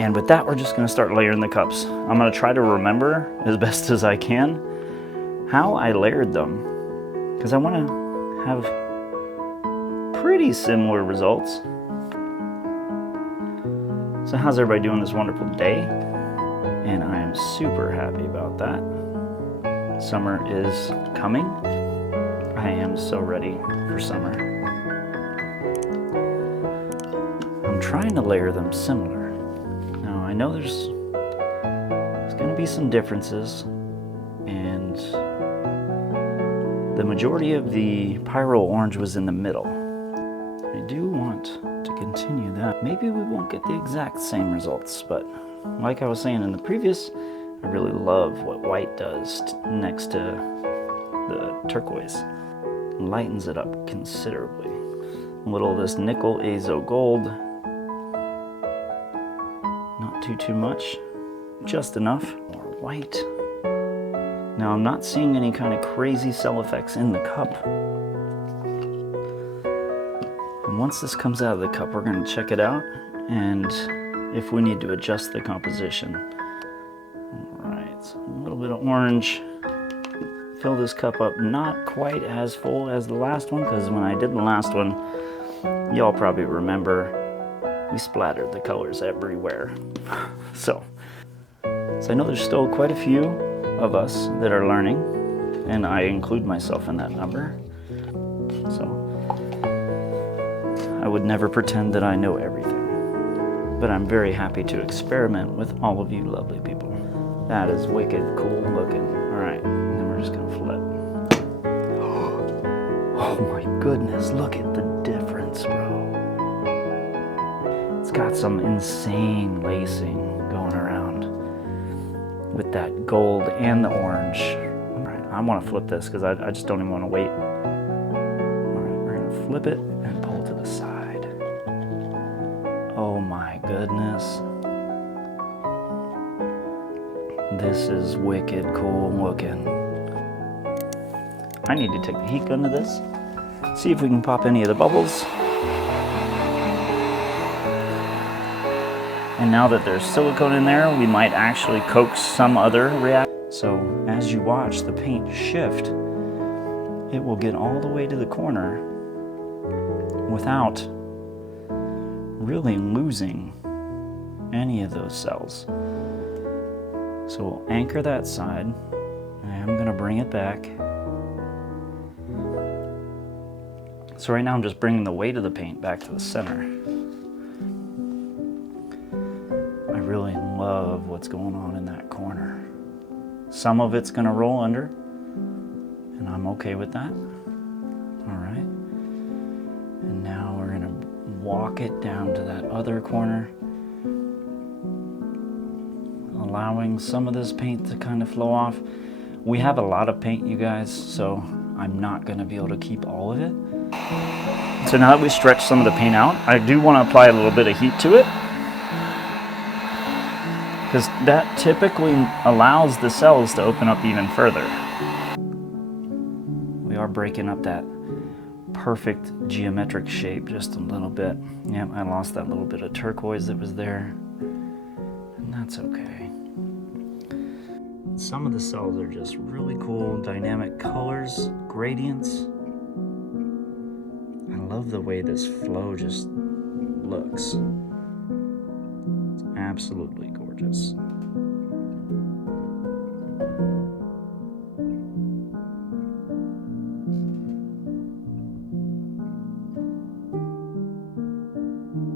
And with that, we're just gonna start layering the cups. I'm gonna try to remember as best as I can how I layered them, because I wanna have pretty similar results. So how's everybody doing this wonderful day? And I am super happy about that. Summer is coming. I am so ready for summer. I'm trying to layer them similar. Now I know there's gonna be some differences, and the majority of the Pyro Orange was in the middle. I do want to continue that. Maybe we won't get the exact same results, but like I was saying in the previous, I really love what white does next to the turquoise. It lightens it up considerably. A little of this nickel azo gold. Not too much, just enough. More white. Now I'm not seeing any kind of crazy cell effects in the cup. And once this comes out of the cup, we're gonna check it out, and if we need to adjust the composition. All right, so a little bit of orange. Fill this cup up, not quite as full as the last one, because when I did the last one, y'all probably remember, we splattered the colors everywhere. So I know there's still quite a few of us that are learning, and I include myself in that number. So I would never pretend that I know everything, but I'm very happy to experiment with all of you lovely people. That is wicked cool looking. All right, and then we're just gonna flip. Oh my goodness, look at the difference, bro. It's got some insane lacing going around with that gold and the orange. All right, I wanna flip this because I just don't even wanna wait. All right, we're gonna flip it and pull to the side. Oh my goodness. This is wicked cool looking. I need to take the heat gun to this, see if we can pop any of the bubbles. And now that there's silicone in there, we might actually coax some other reaction. So as you watch the paint shift, it will get all the way to the corner without really losing any of those cells. So we'll anchor that side, and I'm gonna bring it back. So right now I'm just bringing the weight of the paint back to the center. I really love what's going on in that corner. Some of it's gonna roll under, and I'm okay with that. All right. And now we're gonna walk it down to that other corner, allowing some of this paint to kind of flow off. We have a lot of paint, you guys, so I'm not gonna be able to keep all of it. So now that we stretched some of the paint out, I do want to apply a little bit of heat to it, because that typically allows the cells to open up even further. We are breaking up that perfect geometric shape just a little bit. Yep, I lost that little bit of turquoise that was there, and that's okay. Some of the cells are just really cool, dynamic colors, gradients. I love the way this flow just looks. It's absolutely gorgeous.